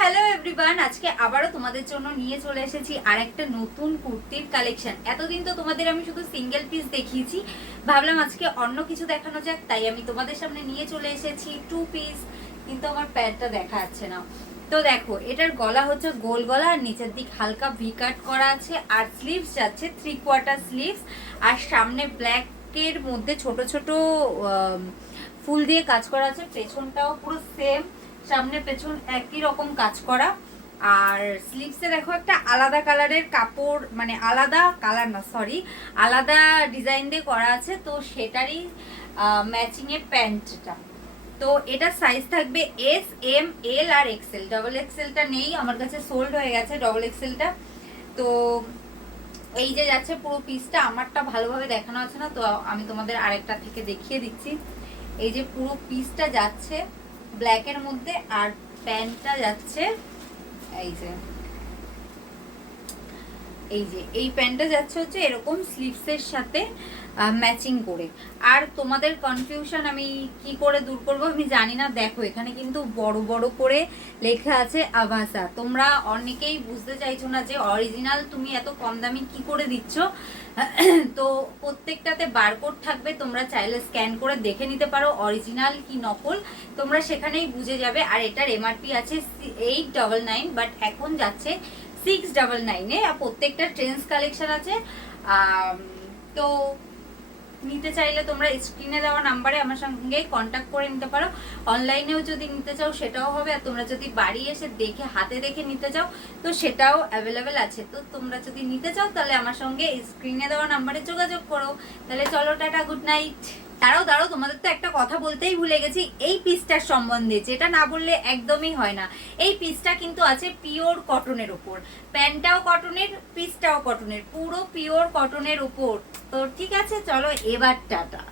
Hello everyone, আজকে আবারও তোমাদের জন্য নিয়ে চলে এসেছি আরেকটা নতুন কুর্তির কালেকশন। এতদিন তো তোমাদের আমি শুধু সিঙ্গেল পিস দেখিয়েছি, ভাবলাম আজকে অন্য কিছু দেখানো যাক, তাই আমি তোমাদের সামনে নিয়ে চলে এসেছি টু পিস। কিন্তু আমার প্যান্টটা দেখা যাচ্ছে না। তো দেখো, এটার গলা হচ্ছে গোল গলা আর নিচের দিক হালকা ভি কাট করা আছে, আর স্লিভস যাচ্ছে 3/4 স্লিভস, আর সামনে ব্ল্যাকের মধ্যে ছোট ছোট ফুল দিয়ে কাজ করা আছে। পেছনটাও পুরো সেম, সামনে পেছন একই রকম কাজ করা। আর স্লিভসে দেখো একটা আলাদা কালারের কাপড়, মানে আলাদা কালার না, সরি, আলাদা ডিজাইন দিয়ে করা আছে, তো সেটারই ম্যাচিং এ প্যান্টটা। তো এটা সাইজ থাকবে এস, এম, এল আর এক্সেল। ডবল এক্সেলটা নেই আমার কাছে, সোল্ড হয়ে গেছে ডবল এক্সেলটা। তো এই যে যাচ্ছে পুরো পিসটা, আমারটা ভালোভাবে দেখানো আছে না, তো আমি তোমাদের আরেকটা থেকে দেখিয়ে দিচ্ছি। এই যে পুরো পিসটা যাচ্ছে ব্ল্যাকের মধ্যে, আর প্যান্টটা যাচ্ছে এই যে এই প্যান্টটা যাচ্ছে হচ্ছে এরকম স্লিভসের সাথে ম্যাচিং করে। আর তোমাদের কনফিউশন আমি কি করে দূর করবো আমি জানি না। দেখো, এখানে কিন্তু বড় বড় করে লেখা আছে আভাসা। তোমরা অনেকেই বুঝতে চাইছো না যে অরিজিনাল তুমি এত কম দামি কি করে দিচ্ছ। তো প্রত্যেকটাতে বারকোড থাকবে, তোমরা চাইলে স্ক্যান করে দেখে নিতে পারো অরিজিনাল কি নকল, তোমরা সেখানেই বুঝে যাবে। আর এটার এমআরপি আছে 899, বাট এখন যাচ্ছে 699-এ। আর প্রত্যেকটা ট্রেন্ডস কালেকশন আছে। তো নিতে চাইলে তোমরা স্ক্রিনে দেওয়া নাম্বারে আমার সঙ্গে কন্ট্যাক্ট করে নিতে পারো। অনলাইনেও যদি নিতে চাও সেটাও হবে, আর তোমরা যদি বাড়ি এসে দেখে হাতে দেখে নিতে চাও তো সেটাও অ্যাভেলেবেল আছে। তো তোমরা যদি নিতে চাও তাহলে আমার সঙ্গে স্ক্রিনে দেওয়া নাম্বারে যোগাযোগ করো। তাহলে চলো, টাটা, গুড নাইট। দাঁড়াও দাঁড়াও, তোমাদের তো একটা কথা বলতেই ভুলে গেছি এই পিসটার সম্বন্ধে, যেটা না বললে একদমই হয় না। এই পিসটা কিন্তু আছে পিওর কটনের উপর, প্যান্টটাও কটনের, পিসটাও কটনের, পুরো পিওর কটনের উপর। তো ঠিক আছে, চলো এবার টাটা।